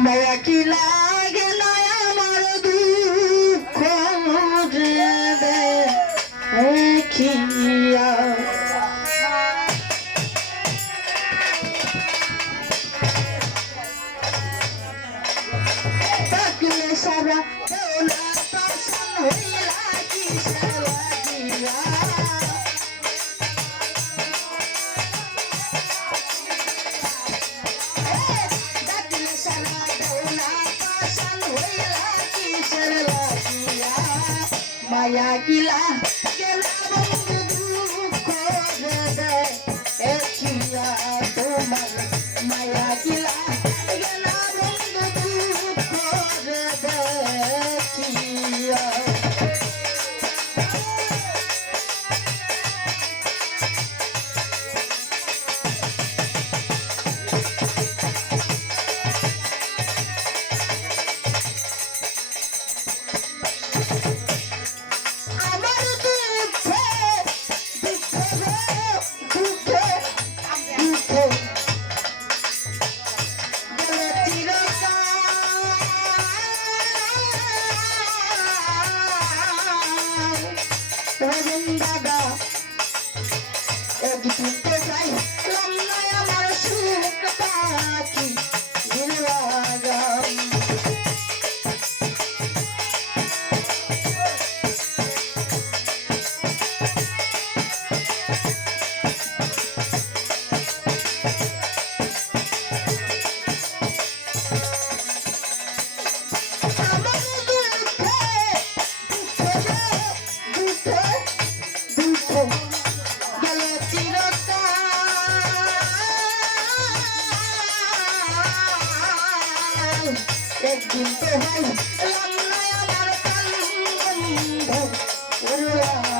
Maya Kila. I get love. ಚಂದದ Where you at?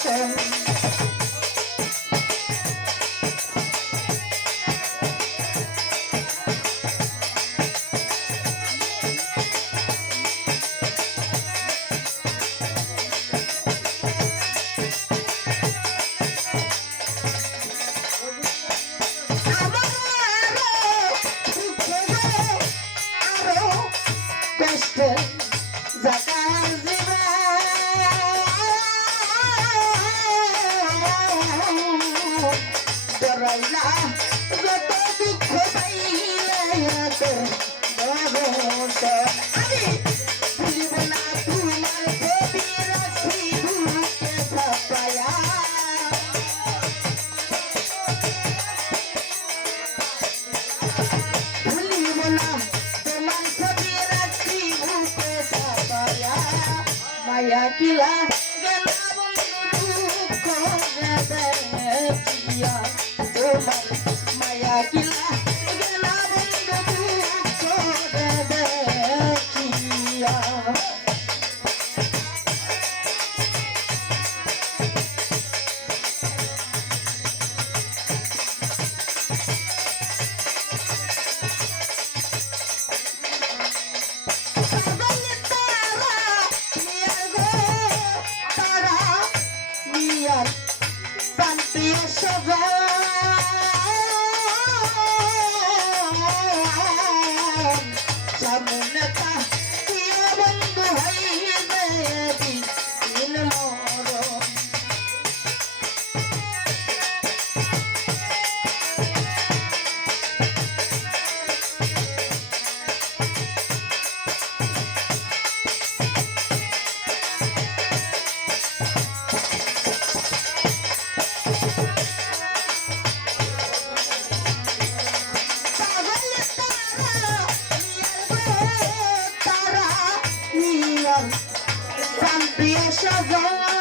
Thank you. yeah. শান্তি সজন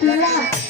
good.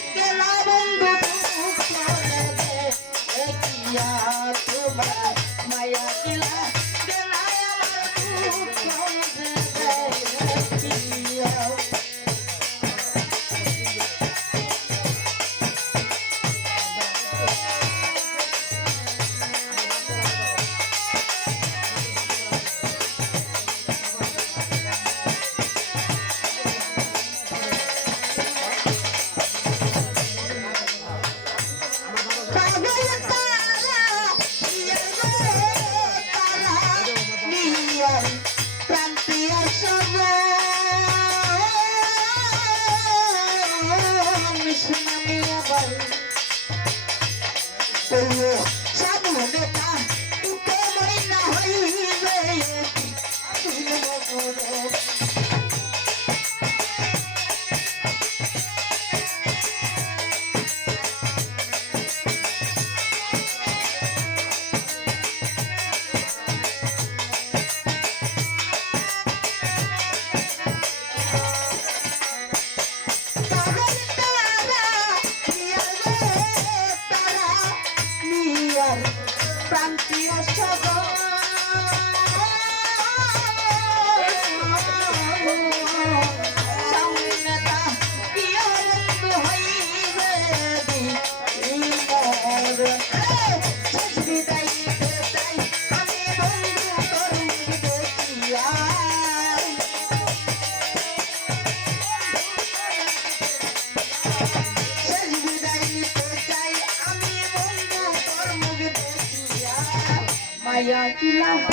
Yeah.